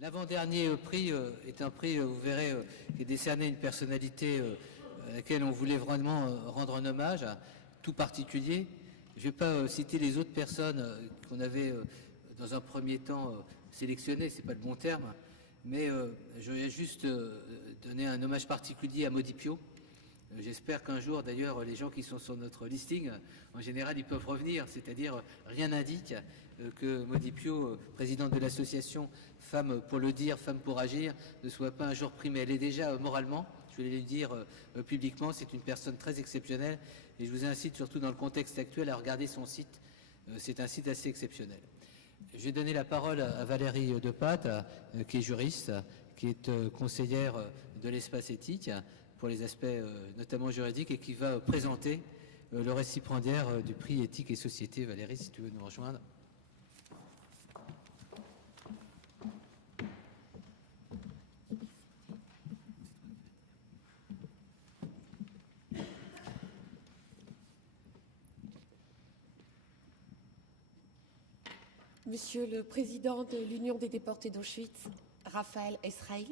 L'avant-dernier prix est un prix, vous verrez, qui est décerné à une personnalité à laquelle on voulait vraiment rendre un hommage tout particulier. Je ne vais pas citer les autres personnes qu'on avait dans un premier temps sélectionnées, c'est pas le bon terme, mais je vais juste donner un hommage particulier à Maudy Piot. J'espère qu'un jour, d'ailleurs, les gens qui sont sur notre listing, en général, ils peuvent revenir. C'est-à-dire, rien n'indique que Maudy Piot, présidente de l'association Femmes pour le dire, Femmes pour agir, ne soit pas un jour primée. Elle est déjà moralement, je vais le dire publiquement, c'est une personne très exceptionnelle. Et je vous incite, surtout dans le contexte actuel, à regarder son site. C'est un site assez exceptionnel. Je vais donner la parole à Valérie Depatte, qui est juriste, qui est conseillère de l'espace éthique, pour les aspects notamment juridiques, et qui va présenter le récipiendaire du prix éthique et société. Valérie, si tu veux nous rejoindre. Monsieur le Président de l'Union des déportés d'Auschwitz, Raphaël Israël,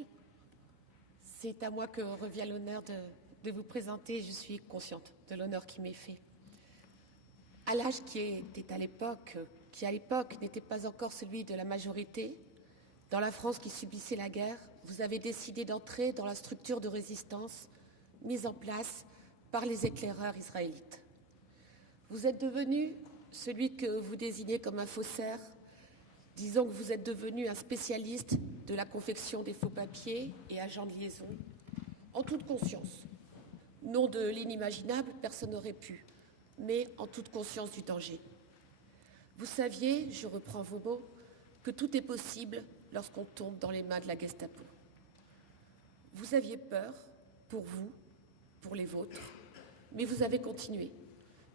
c'est à moi que revient l'honneur de vous présenter. Je suis consciente de l'honneur qui m'est fait. À l'âge qui à l'époque n'était pas encore celui de la majorité, dans la France qui subissait la guerre, vous avez décidé d'entrer dans la structure de résistance mise en place par les éclaireurs israélites. Vous êtes devenu celui que vous désignez comme un faussaire. Disons que vous êtes devenu un spécialiste de la confection des faux papiers et agent de liaison, en toute conscience. Non de l'inimaginable, personne n'aurait pu, mais en toute conscience du danger. Vous saviez, je reprends vos mots, que tout est possible lorsqu'on tombe dans les mains de la Gestapo. Vous aviez peur, pour vous, pour les vôtres, mais vous avez continué.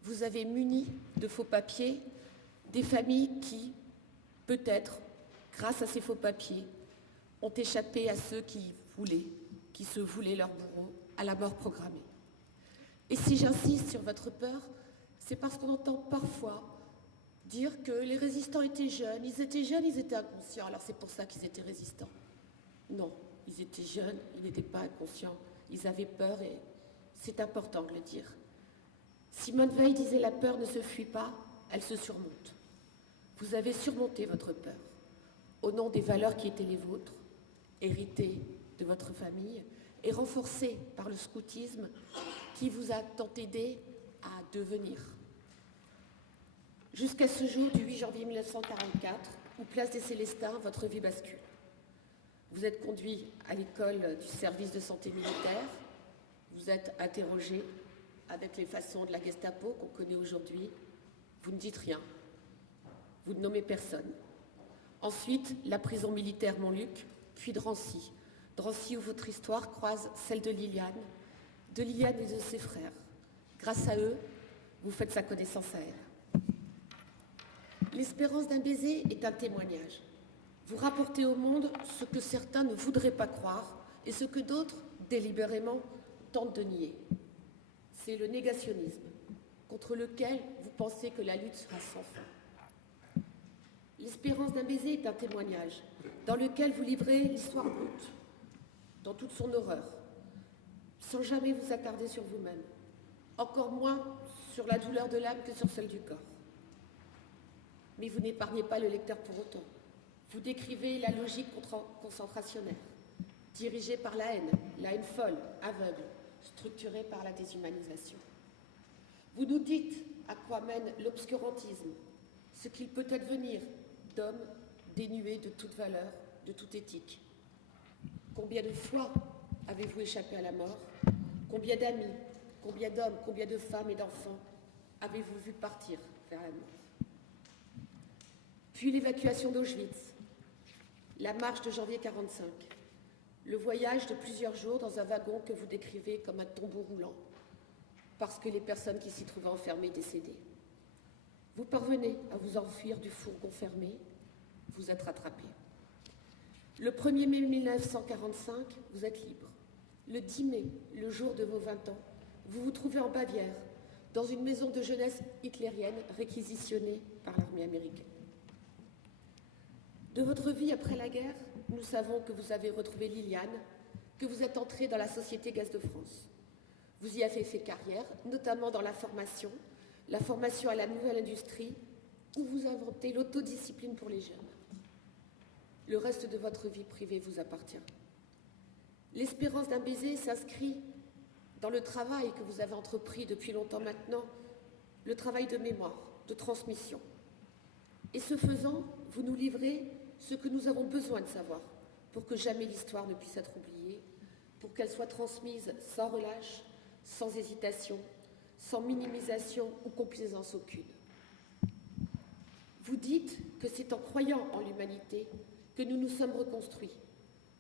Vous avez muni de faux papiers des familles qui, peut-être, grâce à ces faux papiers, ont échappé à ceux qui se voulaient leur bourreau, à la mort programmée. Et si j'insiste sur votre peur, c'est parce qu'on entend parfois dire que les résistants étaient jeunes, ils étaient inconscients, alors c'est pour ça qu'ils étaient résistants. Non, ils étaient jeunes, ils n'étaient pas inconscients, ils avaient peur et c'est important de le dire. Simone Veil disait « La peur ne se fuit pas, elle se surmonte ». Vous avez surmonté votre peur au nom des valeurs qui étaient les vôtres, héritées de votre famille et renforcées par le scoutisme qui vous a tant aidé à devenir. Jusqu'à ce jour du 8 janvier 1944, où place des Célestins, votre vie bascule. Vous êtes conduit à l'école du service de santé militaire, vous êtes interrogé avec les façons de la Gestapo qu'on connaît aujourd'hui, vous ne dites rien. Vous ne nommez personne. Ensuite, la prison militaire Montluc, puis Drancy. Drancy où votre histoire croise celle de Liliane et de ses frères. Grâce à eux, vous faites sa connaissance à elle. L'espérance d'un baiser est un témoignage. Vous rapportez au monde ce que certains ne voudraient pas croire et ce que d'autres, délibérément, tentent de nier. C'est le négationnisme, contre lequel vous pensez que la lutte sera sans fin. L'espérance d'un baiser est un témoignage dans lequel vous livrez l'histoire brute, dans toute son horreur, sans jamais vous attarder sur vous-même, encore moins sur la douleur de l'âme que sur celle du corps. Mais vous n'épargnez pas le lecteur pour autant. Vous décrivez la logique concentrationnaire, dirigée par la haine folle, aveugle, structurée par la déshumanisation. Vous nous dites à quoi mène l'obscurantisme, ce qu'il peut advenir d'hommes dénués de toute valeur, de toute éthique. Combien de fois avez-vous échappé à la mort? Combien d'amis, combien d'hommes, combien de femmes et d'enfants avez-vous vu partir vers la mort? Puis l'évacuation d'Auschwitz, la marche de janvier 1945, le voyage de plusieurs jours dans un wagon que vous décrivez comme un tombeau roulant, parce que les personnes qui s'y trouvaient enfermées décédaient. Vous parvenez à vous enfuir du fourgon fermé, vous êtes rattrapé. Le 1er mai 1945, vous êtes libre. Le 10 mai, le jour de vos 20 ans, vous vous trouvez en Bavière, dans une maison de jeunesse hitlérienne réquisitionnée par l'armée américaine. De votre vie après la guerre, nous nous savons que vous avez retrouvé Liliane, que vous êtes entré dans la société Gaz de France. Vous y avez fait carrière, notamment dans la formation à la nouvelle industrie, où vous inventez l'autodiscipline pour les jeunes. Le reste de votre vie privée vous appartient. L'espérance d'un baiser s'inscrit dans le travail que vous avez entrepris depuis longtemps maintenant, le travail de mémoire, de transmission. Et ce faisant, vous nous livrez ce que nous avons besoin de savoir pour que jamais l'histoire ne puisse être oubliée, pour qu'elle soit transmise sans relâche, sans hésitation, sans minimisation ou complaisance aucune. Vous dites que c'est en croyant en l'humanité que nous nous sommes reconstruits.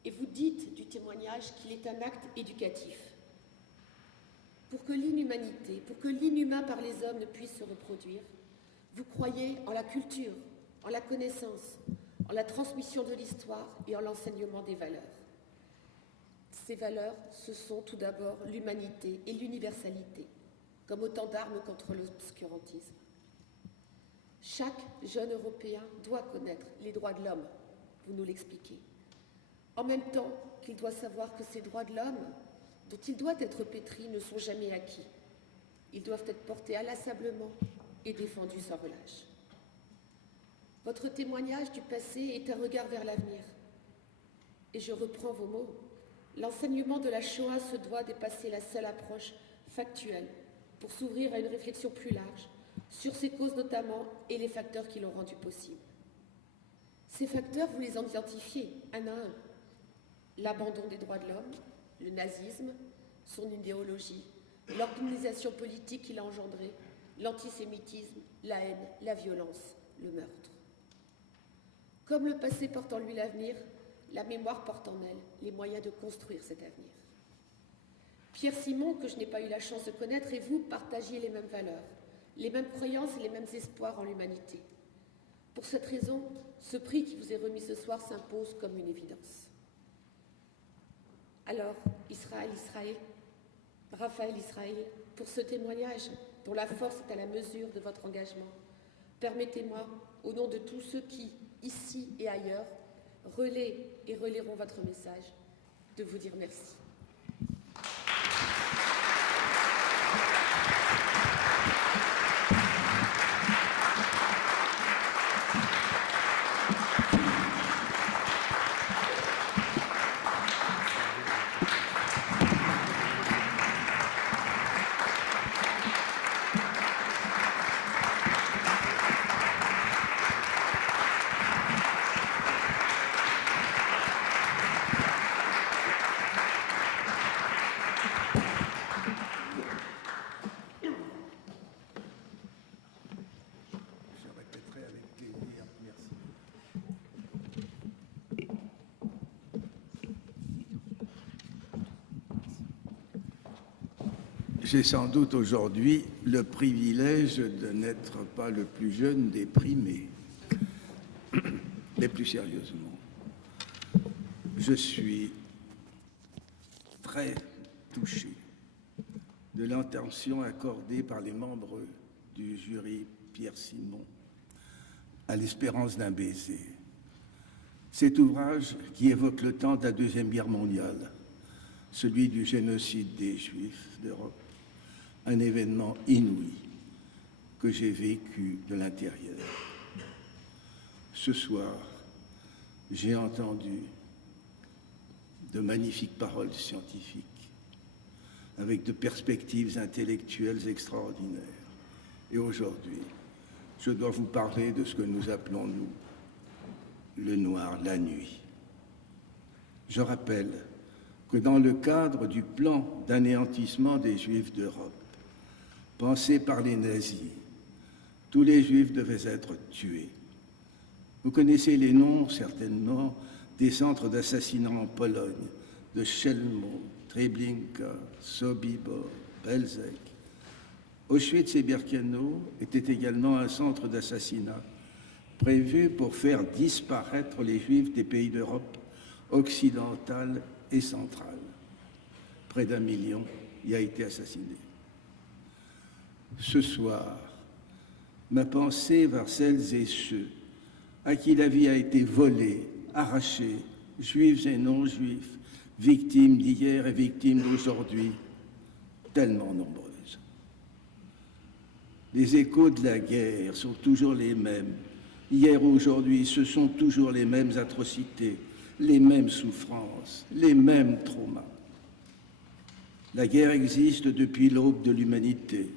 Et vous dites du témoignage qu'il est un acte éducatif. Pour que l'inhumanité, pour que l'inhumain par les hommes ne puisse se reproduire, vous croyez en la culture, en la connaissance, en la transmission de l'histoire et en l'enseignement des valeurs. Ces valeurs, ce sont tout d'abord l'humanité et l'universalité, comme autant d'armes contre l'obscurantisme. Chaque jeune Européen doit connaître les droits de l'homme, vous nous l'expliquez. En même temps qu'il doit savoir que ces droits de l'homme, dont il doit être pétri, ne sont jamais acquis. Ils doivent être portés inlassablement et défendus sans relâche. Votre témoignage du passé est un regard vers l'avenir. Et je reprends vos mots. L'enseignement de la Shoah se doit dépasser la seule approche factuelle pour s'ouvrir à une réflexion plus large sur ses causes notamment et les facteurs qui l'ont rendu possible. Ces facteurs, vous les identifiez un à un. L'abandon des droits de l'homme, le nazisme, son idéologie, l'organisation politique qu'il a engendrée, l'antisémitisme, la haine, la violence, le meurtre. Comme le passé porte en lui l'avenir, la mémoire porte en elle les moyens de construire cet avenir. Pierre Simon, que je n'ai pas eu la chance de connaître, et vous partagiez les mêmes valeurs, les mêmes croyances et les mêmes espoirs en l'humanité. Pour cette raison, ce prix qui vous est remis ce soir s'impose comme une évidence. Alors, Raphaël Israël, pour ce témoignage dont la force est à la mesure de votre engagement, permettez-moi, au nom de tous ceux qui, ici et ailleurs, relaient et relayeront votre message, de vous dire merci. J'ai sans doute aujourd'hui le privilège de n'être pas le plus jeune des primés. Mais plus sérieusement, je suis très touché de l'attention accordée par les membres du jury Pierre Simon à l'espérance d'un baiser. Cet ouvrage qui évoque le temps de la Deuxième Guerre mondiale, celui du génocide des Juifs d'Europe, un événement inouï que j'ai vécu de l'intérieur. Ce soir, j'ai entendu de magnifiques paroles scientifiques avec de perspectives intellectuelles extraordinaires. Et aujourd'hui, je dois vous parler de ce que nous appelons, nous, le noir, la nuit. Je rappelle que dans le cadre du plan d'anéantissement des Juifs d'Europe, pensé par les nazis, tous les Juifs devaient être tués. Vous connaissez les noms, certainement, des centres d'assassinat en Pologne, de Chełmno, Treblinka, Sobibor, Belzec. Auschwitz et Birkenau étaient également un centre d'assassinat prévu pour faire disparaître les Juifs des pays d'Europe occidentale et centrale. Près d'1 million y a été assassiné. Ce soir, ma pensée vers celles et ceux à qui la vie a été volée, arrachée juifs et non-juifs, victimes d'hier et victimes d'aujourd'hui, tellement nombreuses. Les échos de la guerre sont toujours les mêmes. Hier, aujourd'hui, ce sont toujours les mêmes atrocités, les mêmes souffrances, les mêmes traumas. La guerre existe depuis l'aube de l'humanité.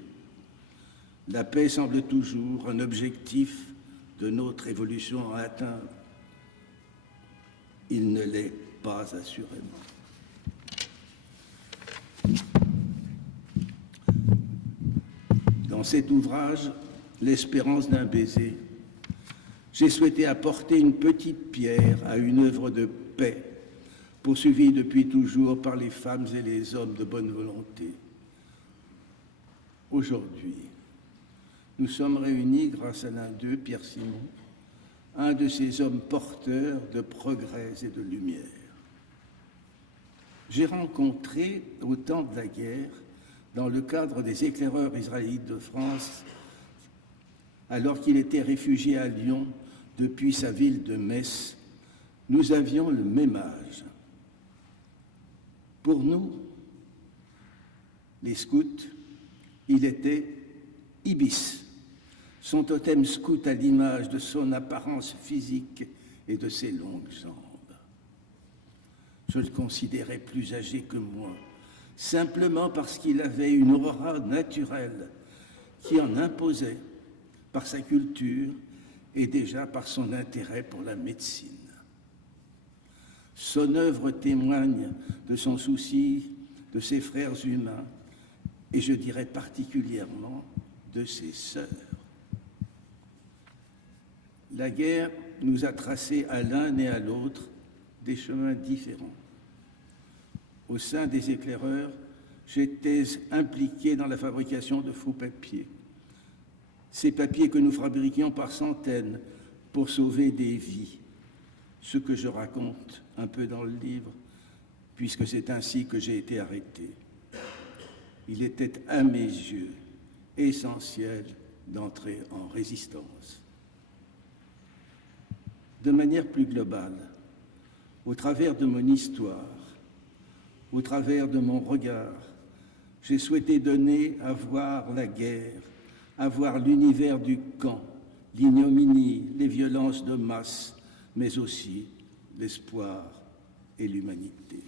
La paix semble toujours un objectif de notre évolution à atteindre. Il ne l'est pas assurément. Dans cet ouvrage, L'espérance d'un baiser, j'ai souhaité apporter une petite pierre à une œuvre de paix poursuivie depuis toujours par les femmes et les hommes de bonne volonté. Aujourd'hui, nous sommes réunis grâce à l'un d'eux, Pierre Simon, un de ces hommes porteurs de progrès et de lumière. J'ai rencontré, au temps de la guerre, dans le cadre des éclaireurs israélites de France, alors qu'il était réfugié à Lyon depuis sa ville de Metz, nous avions le même âge. Pour nous, les scouts, il était Ibis, son totem scout à l'image de son apparence physique et de ses longues jambes. Je le considérais plus âgé que moi, simplement parce qu'il avait une aura naturelle qui en imposait par sa culture et déjà par son intérêt pour la médecine. Son œuvre témoigne de son souci de ses frères humains et je dirais particulièrement de ses sœurs. La guerre nous a tracé à l'un et à l'autre des chemins différents. Au sein des éclaireurs, j'étais impliqué dans la fabrication de faux papiers. Ces papiers que nous fabriquions par centaines pour sauver des vies. Ce que je raconte un peu dans le livre, puisque c'est ainsi que j'ai été arrêté. Il était à mes yeux essentiel d'entrer en résistance. De manière plus globale, au travers de mon histoire, au travers de mon regard, j'ai souhaité donner à voir la guerre, à voir l'univers du camp, l'ignominie, les violences de masse, mais aussi l'espoir et l'humanité.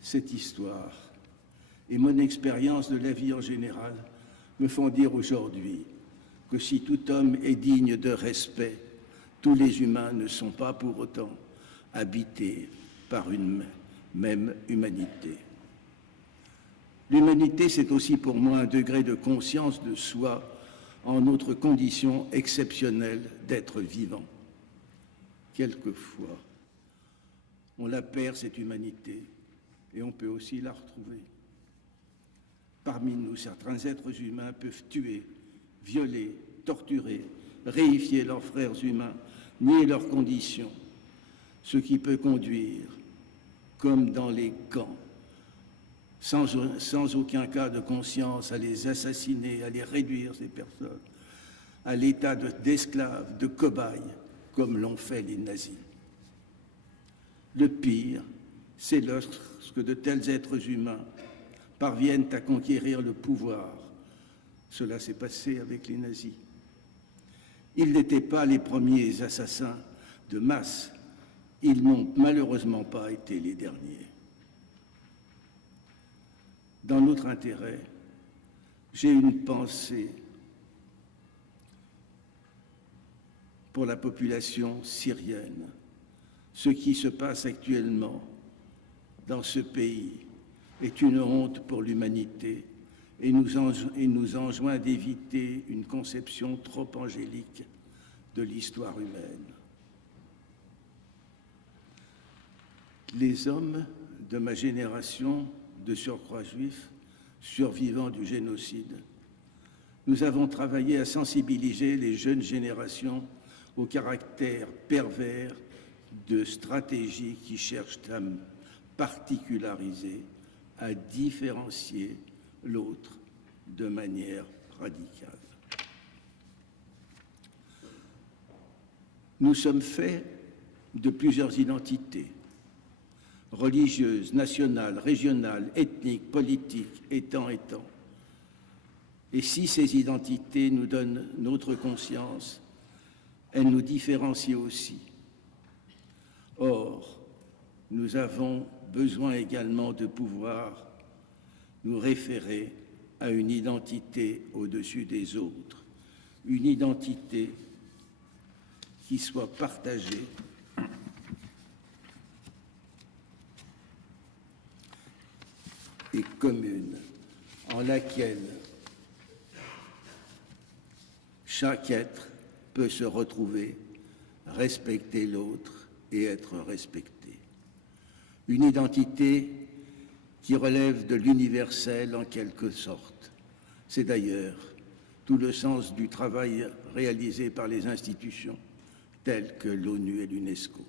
Cette histoire et mon expérience de la vie en général me font dire aujourd'hui que si tout homme est digne de respect, tous les humains ne sont pas pour autant habités par une même humanité. L'humanité, c'est aussi pour moi un degré de conscience de soi en notre condition exceptionnelle d'être vivant. Quelquefois, on la perd, cette humanité, et on peut aussi la retrouver. Parmi nous, certains êtres humains peuvent tuer, violer, torturer, réifier leurs frères humains, nier leurs conditions, ce qui peut conduire, comme dans les camps, sans aucun cas de conscience, à les assassiner, à les réduire, ces personnes, à l'état d'esclaves, de cobayes, comme l'ont fait les nazis. Le pire, c'est lorsque de tels êtres humains parviennent à conquérir le pouvoir. Cela s'est passé avec les nazis. Ils n'étaient pas les premiers assassins de masse. Ils n'ont malheureusement pas été les derniers. Dans notre intérêt, j'ai une pensée pour la population syrienne. Ce qui se passe actuellement dans ce pays est une honte pour l'humanité et nous enjoint d'éviter une conception trop angélique de l'histoire humaine. Les hommes de ma génération, de surcroît juifs, survivants du génocide, nous avons travaillé à sensibiliser les jeunes générations au caractère pervers de stratégies qui cherchent à particulariser, à différencier l'autre de manière radicale. Nous sommes faits de plusieurs identités, religieuses, nationales, régionales, ethniques, politiques, étant. Et si ces identités nous donnent notre conscience, elles nous différencient aussi. Or, nous avons besoin également de pouvoir nous référer à une identité au-dessus des autres, une identité qui soit partagée et commune, en laquelle chaque être peut se retrouver, respecter l'autre et être respecté. Une identité qui relève de l'universel en quelque sorte. C'est d'ailleurs tout le sens du travail réalisé par les institutions telles que l'ONU et l'UNESCO.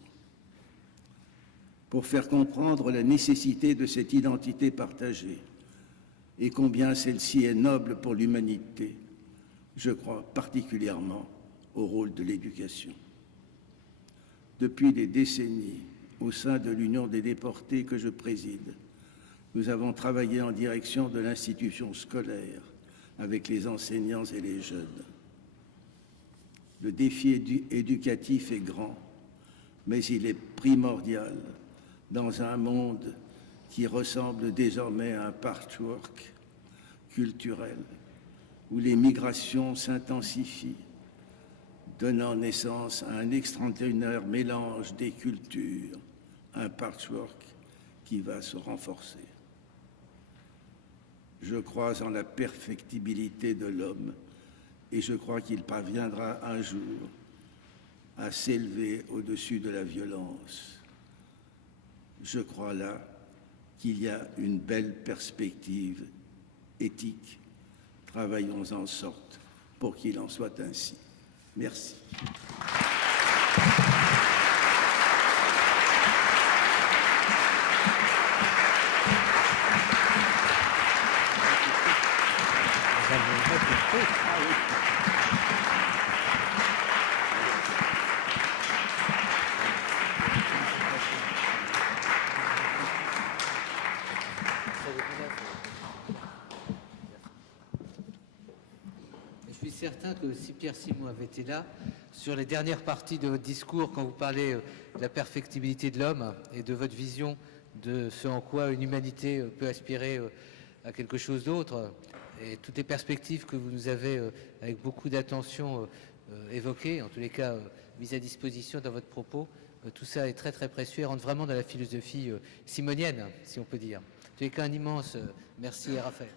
Pour faire comprendre la nécessité de cette identité partagée et combien celle-ci est noble pour l'humanité, je crois particulièrement au rôle de l'éducation. Depuis des décennies, au sein de l'Union des déportés que je préside, nous avons travaillé en direction de l'institution scolaire avec les enseignants et les jeunes. Le défi éducatif est grand, mais il est primordial dans un monde qui ressemble désormais à un patchwork culturel où les migrations s'intensifient, donnant naissance à un extraordinaire mélange des cultures, un patchwork qui va se renforcer. Je crois en la perfectibilité de l'homme et je crois qu'il parviendra un jour à s'élever au-dessus de la violence. Je crois là qu'il y a une belle perspective éthique. Travaillons en sorte pour qu'il en soit ainsi. Merci. Je suis certain que si Pierre Simon avait été là, sur les dernières parties de votre discours, quand vous parlez de la perfectibilité de l'homme et de votre vision de ce en quoi une humanité peut aspirer à quelque chose d'autre, et toutes les perspectives que vous nous avez avec beaucoup d'attention évoquées, en tous les cas mises à disposition dans votre propos, tout ça est très très précieux et rentre vraiment dans la philosophie simonienne, si on peut dire. En tous les cas, un immense merci à Raphaël.